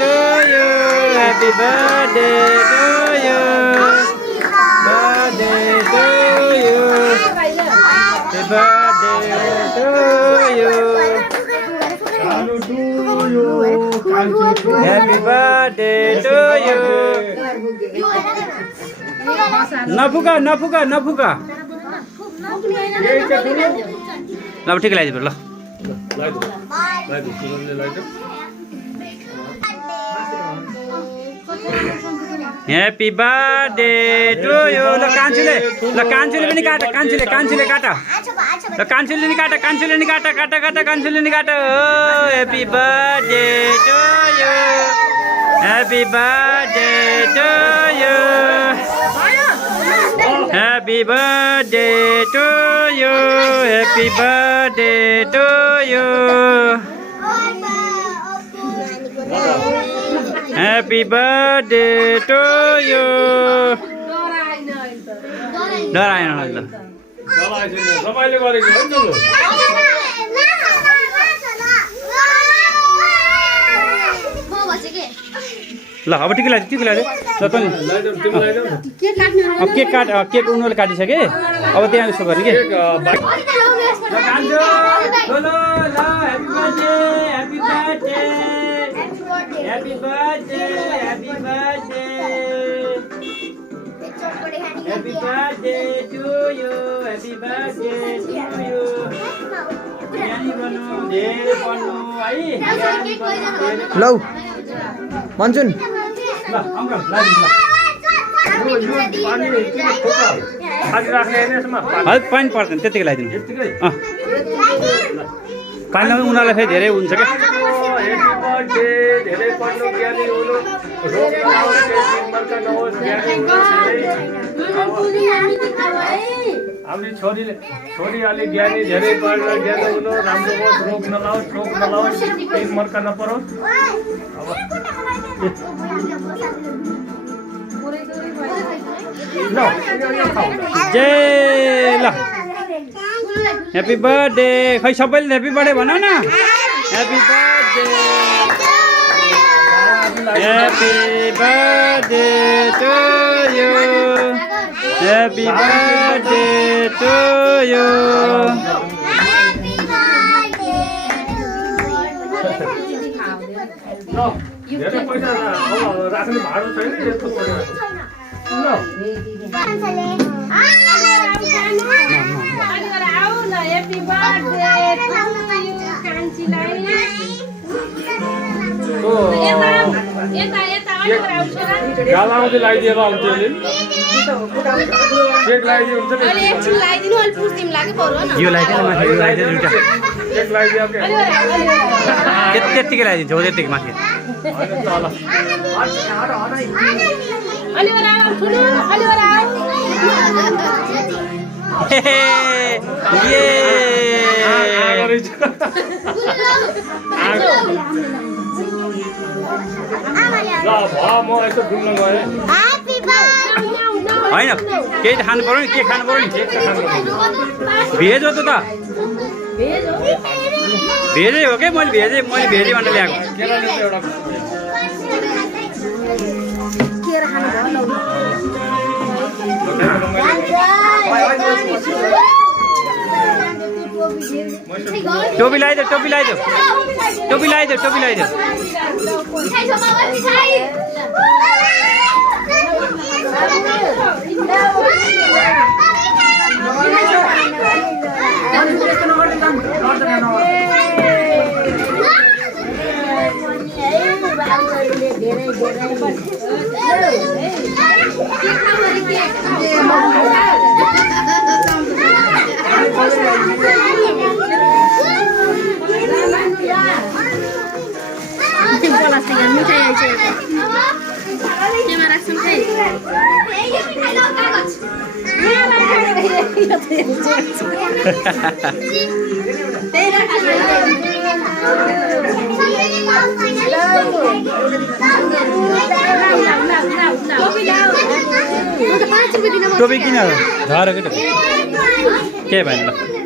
to you. Happy birthday to you. Birthday to you. Happy birthday to you. Happy birthday to you. नफुका नफुका नफुका ल ठिक लगाइदिनु ल happy birthday to you ल कान्छुले पनि काट कान्छुले काट ल कान्छुले नि काट कान्छुले नि काट happy birthday to you happy birthday to you Happy birthday to you. Happy birthday to you. Happy birthday to you. डराएन ल सबैले गरेको हो नि ल अब टिक लगाइदियो ल तनी अब केक काट केक उनीहरूले काटिसके अब त्यहाँ उसो गर्ने के happy birthday to you happy birthday to you ज्ञानी बन्नु धेरै पढ्नु है लौ मन्जुन पानी पर्दैन त्यतिकै लगाइदिनु पानी लगाउनु उनीहरूलाई फेरि धेरै हुन्छ क्या हाम्रो छोरी अलिक ज्ञानी धेरै पढेर ज्ञानी हुनु राम्रो होस् रोग नलाओस् केही मर्का नपरोस् जय ल ह्याप्पी बर्थडे खै सबैले ह्याप्पी बर्थडे भन न happy birthday to you happy birthday to you धेरै पैसा राख्ने भाडो छैन यस्तो गालाउँदै लगाइदिएर आउँथ्यो अहिले केक लगाइदियो हुन्छ यो लगाइदिनु माथि केक लगाइदियो त्यतिकै लगाइदिन्छ हो त्यतिकै माथि म यसो घुम्न गएँ होइन केही त खानु पर्यो नि के खानु पर्यो नि भेज हो त भेजै हो क्या मैले भेजै भनेर ल्याएको टोपी लगाइदेऊ टोपी किन झरेको के भएन ल